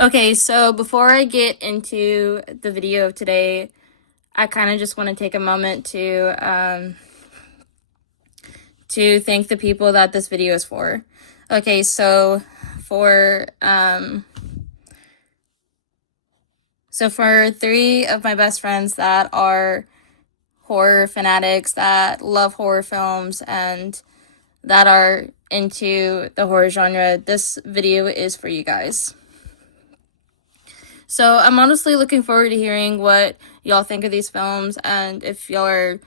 Okay, so before I get into the video of today, I kind of just want to take a moment to thank the people that this video is for. Okay, so for um, for three of my best friends that are horror fanatics that love horror films and that are into the horror genre, this video is for you guys. So I'm honestly looking forward to hearing what y'all think of these films and if y'all are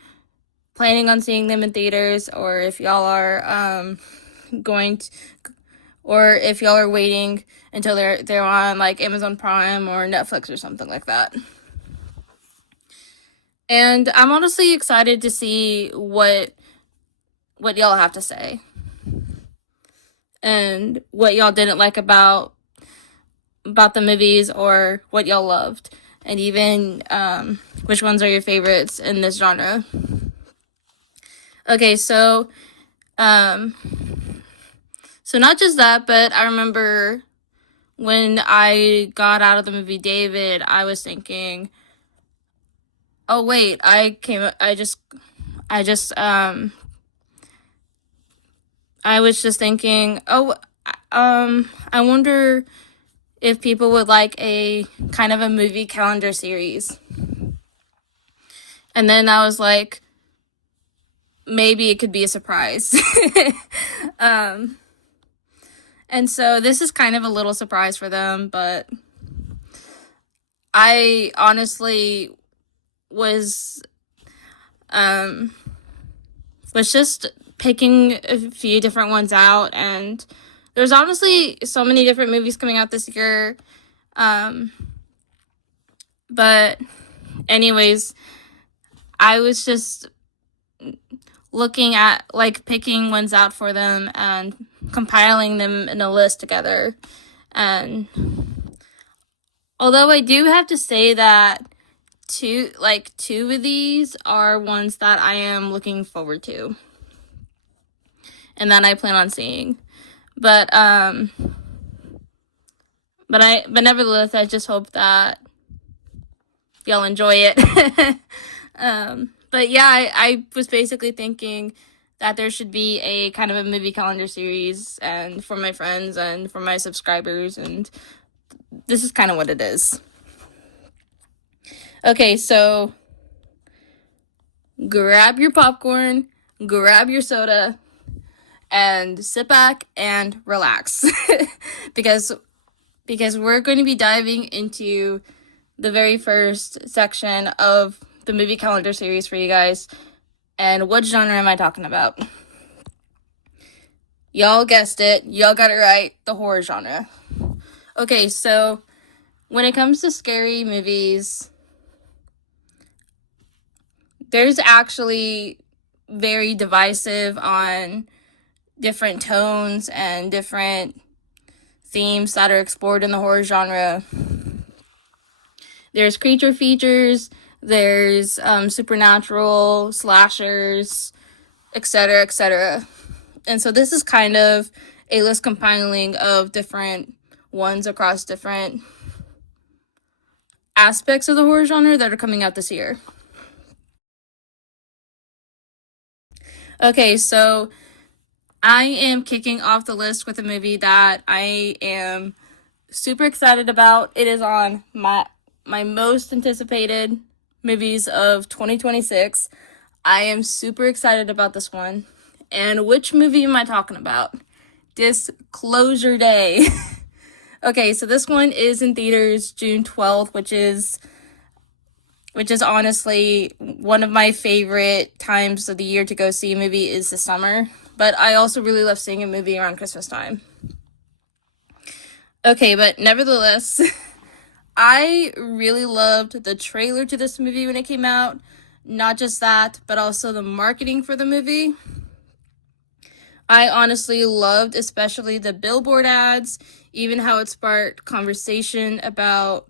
planning on seeing them in theaters or if y'all are going to, or if y'all are waiting until they're on like Amazon Prime or Netflix or something like that. And I'm honestly excited to see what y'all have to say and what y'all didn't like about the movies or what y'all loved, and even which ones are your favorites in this genre. Okay, so not just that, but I remember when I got out of the movie David, I was thinking, oh wait, I was just thinking, I wonder if people would like a kind of a movie calendar series. And then I was like, maybe it could be a surprise. And so this is kind of a little surprise for them, but I honestly was just picking a few different ones out, and there's honestly so many different movies coming out this year. But anyways, I was just looking at like picking ones out for them and compiling them in a list together. And although I do have to say that two of these are ones that I am looking forward to and that I plan on seeing. But nevertheless, I just hope that y'all enjoy it. But yeah, I was basically thinking that there should be a kind of a movie calendar series and for my friends and for my subscribers, and this is kind of what it is. Okay, so grab your popcorn, grab your soda, and sit back and relax. because we're going to be diving into the very first section of the movie calendar series for you guys. And what genre am I talking about? Y'all guessed it. Y'all got it right. The horror genre. Okay, so when it comes to scary movies, there's actually very divisive on different tones and different themes that are explored in the horror genre. There's creature features, there's supernatural, slashers, etc., etc. And so this is kind of a list compiling of different ones across different aspects of the horror genre that are coming out this year. Okay, so I am kicking off the list with a movie that I am super excited about. It is on my most anticipated movies of 2026. I am super excited about this one. And which movie am I talking about? Disclosure Day. Okay, so this one is in theaters June 12th, which is honestly one of my favorite times of the year to go see a movie is the summer. But I also really love seeing a movie around Christmas time. Okay, but nevertheless, I really loved the trailer to this movie when it came out. Not just that, but also the marketing for the movie. I honestly loved especially the billboard ads, even how it sparked conversation about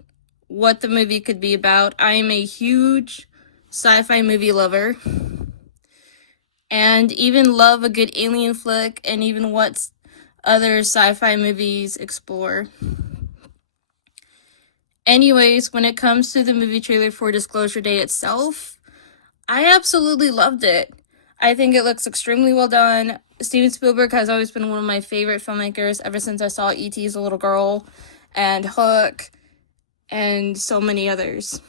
what the movie could be about. I am a huge sci-fi movie lover and even love a good alien flick and even what other sci-fi movies explore. Anyways, when it comes to the movie trailer for Disclosure Day itself, I absolutely loved it. I think it looks extremely well done. Steven Spielberg has always been one of my favorite filmmakers ever since I saw E.T. as a little girl, and Hook, and so many others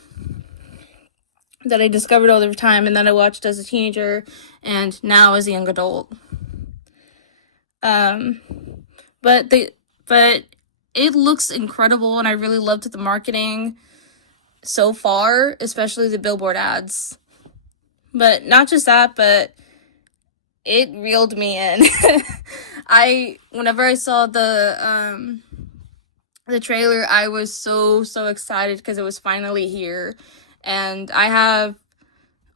that I discovered over time and that I watched as a teenager and now as a young adult. But it looks incredible, and I really loved the marketing so far, especially the billboard ads. But not just that, but it reeled me in. Whenever I saw the trailer, I was so excited because it was finally here. And I have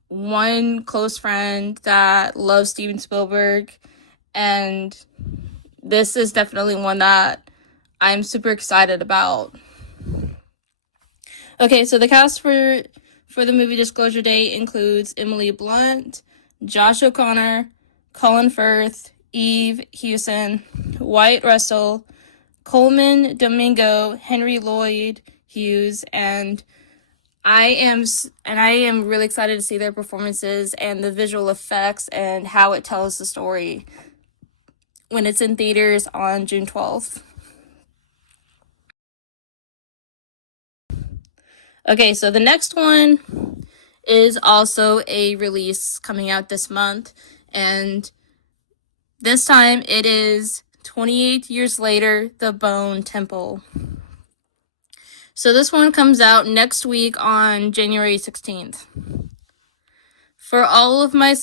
one close friend that loves Steven Spielberg, and this is definitely one that I'm super excited about. Okay, so the cast for the movie Disclosure Day includes Emily Blunt, Josh O'Connor, Colin Firth, Eve Hewson, Wyatt Russell, Coleman Domingo, Henry Lloyd Hughes, and I am really excited to see their performances and the visual effects and how it tells the story when it's in theaters on June 12th. Okay, so the next one is also a release coming out this month, and this time it is 28 Years Later, The Bone Temple. So this one comes out next week on January 16th. For all of my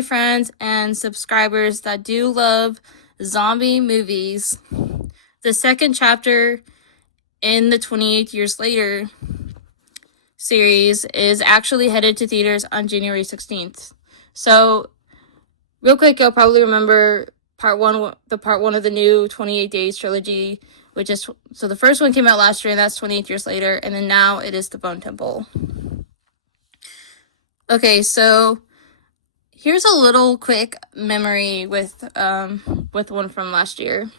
friends and subscribers that do love zombie movies, the second chapter in the 28 Years Later series is actually headed to theaters on January 16th. So, real quick, you'll probably remember part one of the new 28 Days trilogy, so the first one came out last year, and that's 28 Years Later, and then now it is The Bone Temple. Okay, so here's a little quick memory with one from last year.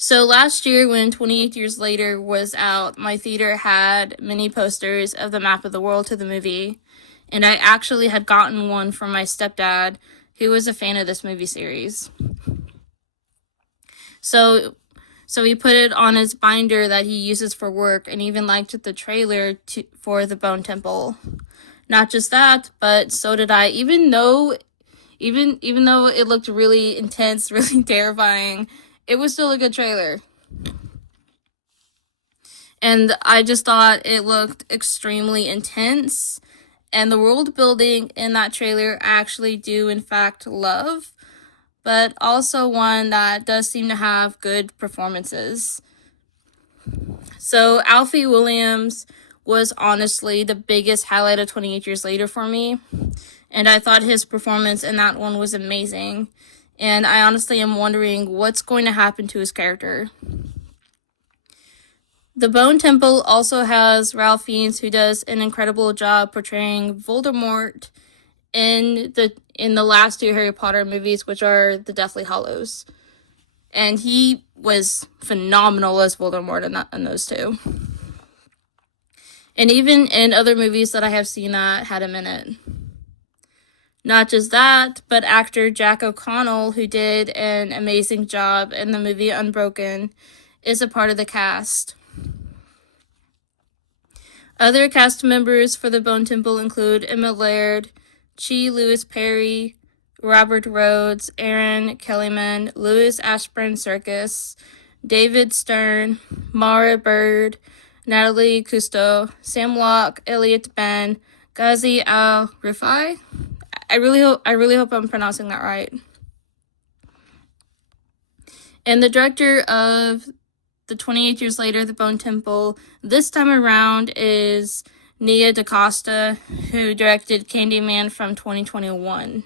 So last year, when 28 Years Later was out, my theater had mini posters of the map of the world to the movie, and I actually had gotten one from my stepdad, who was a fan of this movie series. So he put it on his binder that he uses for work, and even liked the trailer for The Bone Temple. Not just that, but so did I. Even though it looked really intense, really terrifying, it was still a good trailer. And I just thought it looked extremely intense, and the world building in that trailer I actually do in fact love, but also one that does seem to have good performances. So Alfie Williams was honestly the biggest highlight of 28 Years Later for me, and I thought his performance in that one was amazing, and I honestly am wondering what's going to happen to his character. The Bone Temple also has Ralph Fiennes, who does an incredible job portraying Voldemort in the last two Harry Potter movies, which are the Deathly Hallows. And he was phenomenal as Voldemort in those two. And even in other movies that I have seen that had him in it. Not just that, but actor Jack O'Connell, who did an amazing job in the movie Unbroken, is a part of the cast. Other cast members for The Bone Temple include Emma Laird, Chi Lewis Perry, Robert Rhodes, Aaron Kellyman, Louis Ashburn Circus, David Stern, Mara Bird, Natalie Cousteau, Sam Locke, Elliot Ben, Ghazi Al-Rifai. I really hope I'm pronouncing that right. And the director of the 28 Years Later, The Bone Temple, this time around is Nia DaCosta, who directed Candyman from 2021.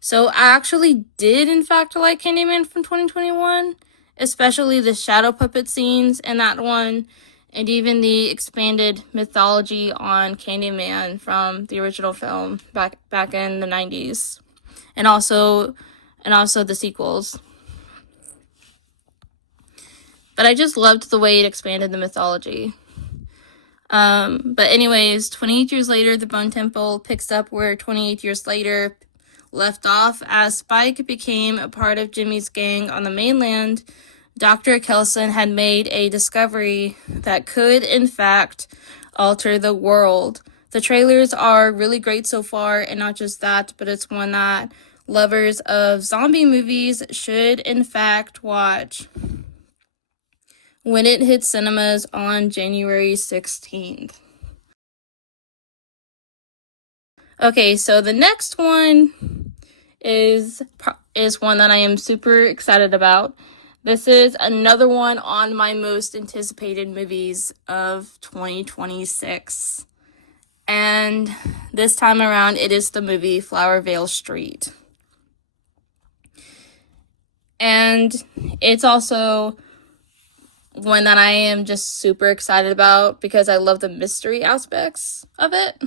So I actually did, in fact, like Candyman from 2021, especially the shadow puppet scenes in that one, and even the expanded mythology on Candyman from the original film back in the 90s, and also the sequels. but I just loved the way it expanded the mythology. But anyways, 28 years later, the Bone Temple picks up where 28 years later left off. As Spike became a part of Jimmy's gang on the mainland, Dr. Kelson had made a discovery that could, in fact, alter the world. The trailers are really great so far, and not just that, but it's one that lovers of zombie movies should, in fact, watch when it hits cinemas on January 16th. Okay, so the next one is one that I am super excited about. This is another one on my most anticipated movies of 2026. And this time around, it is the movie Flowervale Street. And it's also one that I am just super excited about because I love the mystery aspects of it.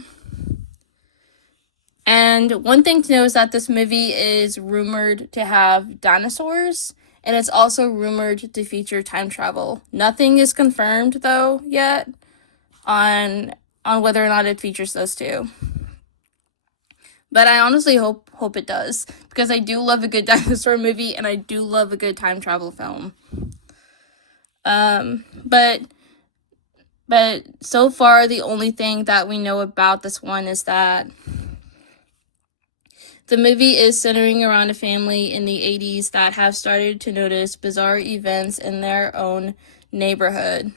And one thing to know is that this movie is rumored to have dinosaurs, and it's also rumored to feature time travel. Nothing is confirmed, though, yet on whether or not it features those two. But I honestly hope it does, because I do love a good dinosaur movie, and I do love a good time travel film. But so far, the only thing that we know about this one is that the movie is centering around a family in the 80s that have started to notice bizarre events in their own neighborhood.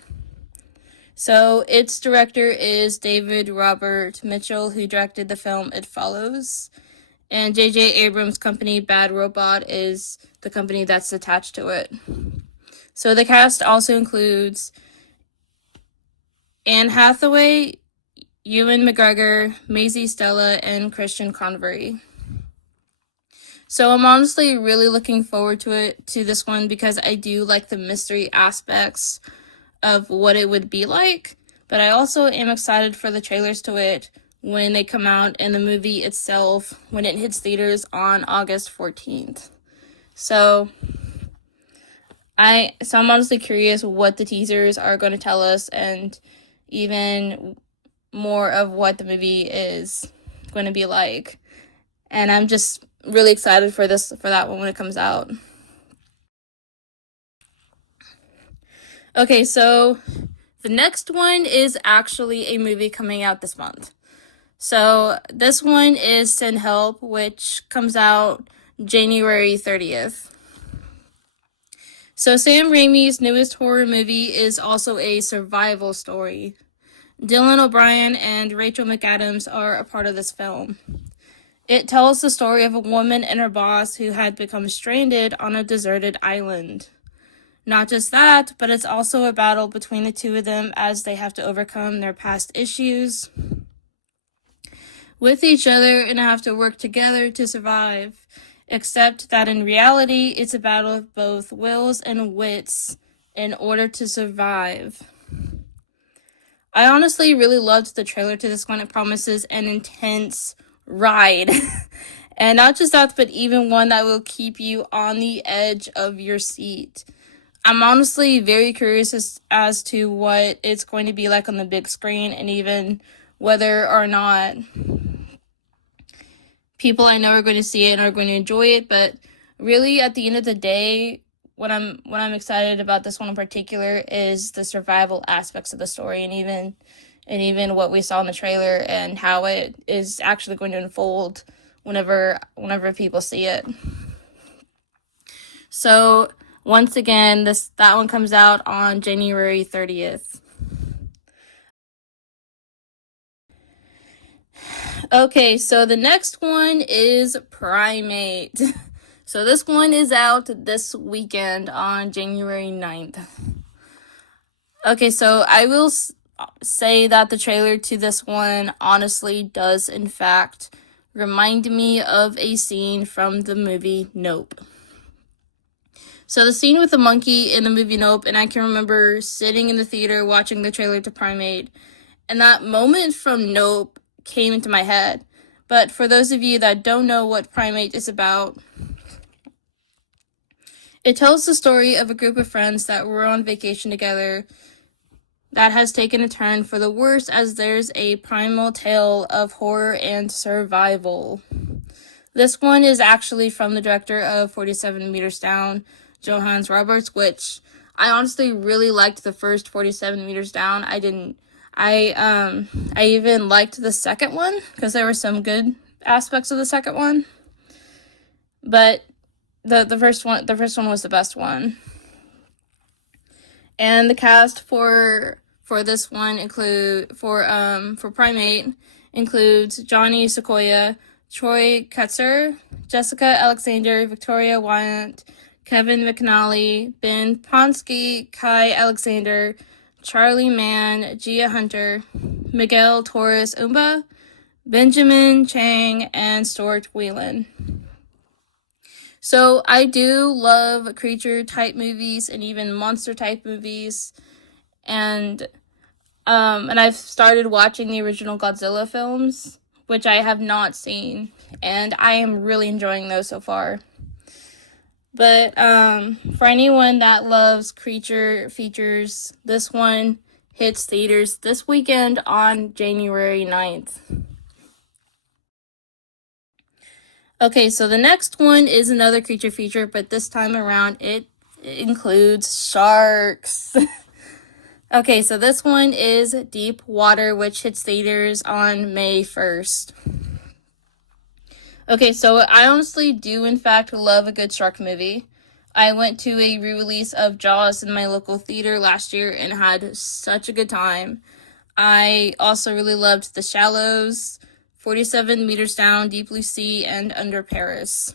So its director is David Robert Mitchell, who directed the film It Follows. And J.J. Abrams' company Bad Robot is the company that's attached to it. So the cast also includes Anne Hathaway, Ewan McGregor, Maisie Stella, and Christian Convery. So I'm honestly really looking forward to this one because I do like the mystery aspects of what it would be like, but I also am excited for the trailers to it when they come out and the movie itself when it hits theaters on August 14th. So I'm honestly curious what the teasers are going to tell us and even more of what the movie is going to be like. And I'm just really excited for that one when it comes out. Okay, so the next one is actually a movie coming out this month. So this one is Send Help, which comes out January 30th. So Sam Raimi's newest horror movie is also a survival story. Dylan O'Brien and Rachel McAdams are a part of this film. It tells the story of a woman and her boss who had become stranded on a deserted island. Not just that, but it's also a battle between the two of them as they have to overcome their past issues with each other and have to work together to survive. Except that in reality, it's a battle of both wills and wits in order to survive. I honestly really loved the trailer to this one. It promises an intense ride. And not just that, but even one that will keep you on the edge of your seat. I'm honestly very curious as to what it's going to be like on the big screen and even whether or not people I know are going to see it and are going to enjoy it. But really, at the end of the day, what I'm excited about this one in particular is the survival aspects of the story and even what we saw in the trailer and how it is actually going to unfold whenever people see it. So once again, that one comes out on January 30th. Okay, so the next one is Primate. So this one is out this weekend on January 9th. Okay, so I will say that the trailer to this one honestly does in fact remind me of a scene from the movie Nope. So the scene with the monkey in the movie Nope, and I can remember sitting in the theater watching the trailer to Primate, and that moment from Nope came into my head. But for those of you that don't know what Primate is about, It tells the story of a group of friends that were on vacation together that has taken a turn for the worse as there's a primal tale of horror and survival. This one is actually from the director of 47 Meters Down, Johannes Roberts, which I honestly really liked the first 47 Meters Down. I even liked the second one because there were some good aspects of the second one. But the first one was the best one. And the cast for this one for Primate includes Johnny Sequoia, Troy Kutzer, Jessica Alexander, Victoria Wyant, Kevin McNally, Ben Ponsky, Kai Alexander, Charlie Mann, Gia Hunter, Miguel Torres Umba, Benjamin Chang, and Stuart Whelan. So I do love creature type movies and even monster type movies, and I've started watching the original Godzilla films, which I have not seen, and I am really enjoying those so far. But for anyone that loves creature features, this one hits theaters this weekend on January 9th. Okay, so the next one is another creature feature, but this time around it includes sharks. Okay, so this one is Deep Water, which hits theaters on May 1st. Okay, so I honestly do in fact love a good shark movie. I went to a re-release of Jaws in my local theater last year and had such a good time. I also really loved The Shallows, 47 Meters Down, Deep Blue Sea, and Under Paris.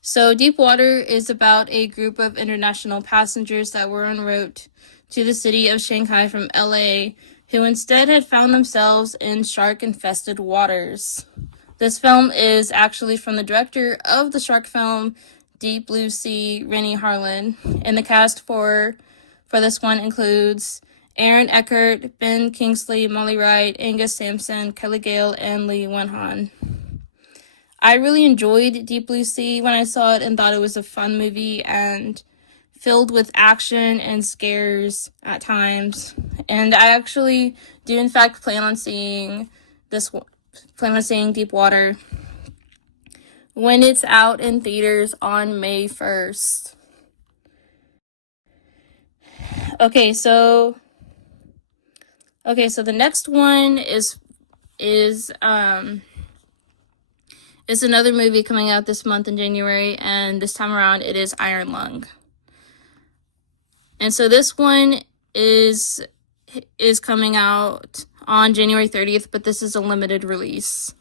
So Deep Water is about a group of international passengers that were en route to the city of Shanghai from LA, who instead had found themselves in shark-infested waters. This film is actually from the director of the shark film Deep Blue Sea, Rennie Harlin, and the cast for this one includes Aaron Eckhart, Ben Kingsley, Molly Wright, Angus Sampson, Kelly Gale, and Lee Wenhan. I really enjoyed Deep Blue Sea when I saw it and thought it was a fun movie and filled with action and scares at times. And I actually do in fact plan on seeing Deep Water when it's out in theaters on May 1st. Okay, so the next one is another movie coming out this month in January, and this time around it is Iron Lung. And so this one is coming out on January 30th, but this is a limited release.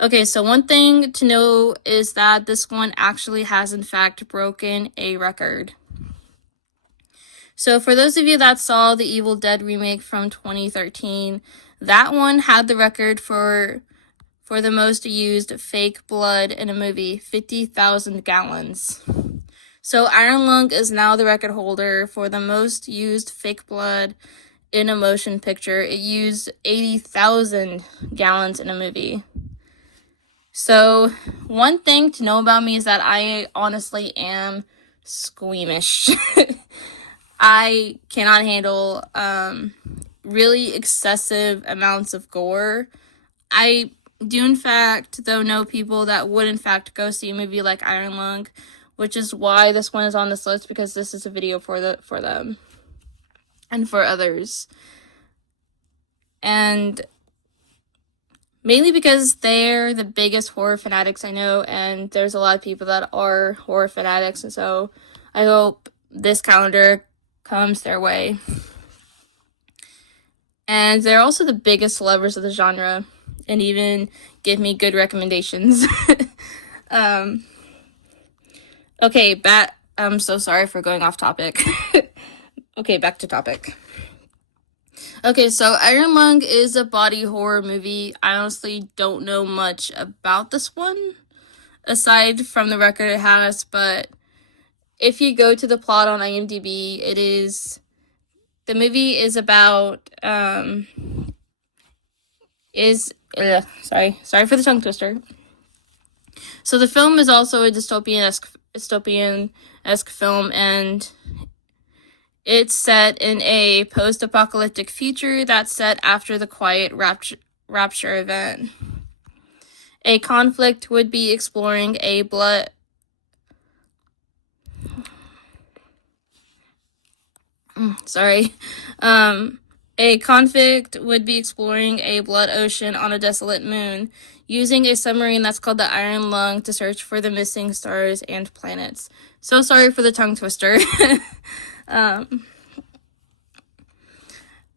Okay, so one thing to know is that this one actually has in fact broken a record. So for those of you that saw the Evil Dead remake from 2013, that one had the record for the most used fake blood in a movie, 50,000 gallons. So Iron Lung is now the record holder for the most used fake blood in a motion picture. It used 80,000 gallons in a movie. So one thing to know about me is that I honestly am squeamish. I cannot handle really excessive amounts of gore. I do in fact, though, know people that would in fact go see a movie like Iron Lung, which is why this one is on this list, because this is a video for them and for others. And mainly because they're the biggest horror fanatics I know, and there's a lot of people that are horror fanatics, and so I hope this calendar comes their way. And they're also the biggest lovers of the genre and even give me good recommendations. Okay, I'm so sorry for going off topic. Okay, back to topic. Okay, so Iron Lung is a body horror movie. I honestly don't know much about this one, aside from the record it has, but if you go to the plot on IMDb, the movie is about, sorry for the tongue twister. So the film is also a dystopian-esque film, and it's set in a post-apocalyptic future that's set after the quiet rapture event. A conflict would be exploring a blood a conflict would be exploring a blood ocean on a desolate moon, using a submarine that's called the Iron Lung to search for the missing stars and planets. So sorry for the tongue twister.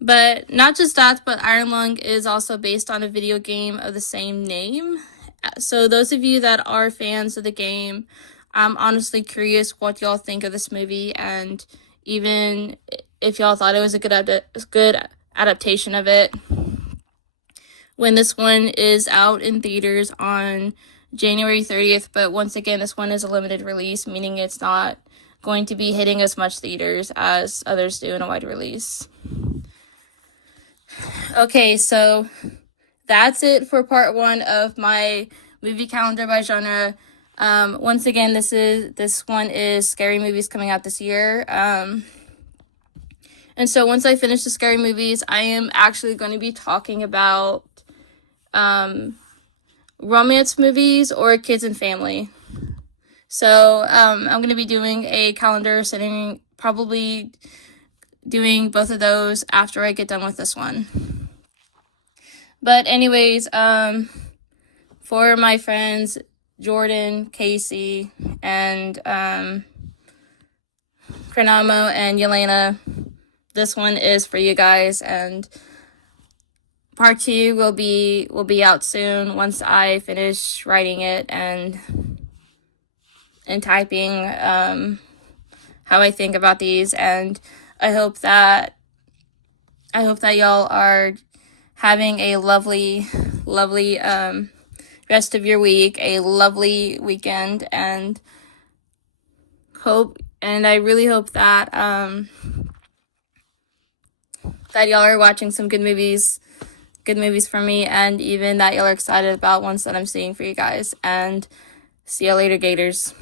But not just that, but Iron Lung is also based on a video game of the same name. So those of you that are fans of the game, I'm honestly curious what y'all think of this movie, and even if y'all thought it was a good adaptation of it. When this one is out in theaters on January 30th, but once again, this one is a limited release, meaning it's not going to be hitting as much theaters as others do in a wide release. Okay, so that's it for part 1 of my movie calendar by genre. Once again, this one is scary movies coming out this year. And so once I finish the scary movies, I am actually going to be talking about romance movies or kids and family. So I'm going to be doing a calendar setting, probably doing both of those after I get done with this one. But anyways, for my friends Jordan, Casey, and Cronamo and Yelena, this one is for you guys, and part 2 will be out soon once I finish writing it and typing how I think about these. And I hope that y'all are having a lovely rest of your week, a lovely weekend, and I really hope that that y'all are watching some good movies for me, and even that y'all are excited about ones that I'm seeing for you guys. And see y'all later, Gators.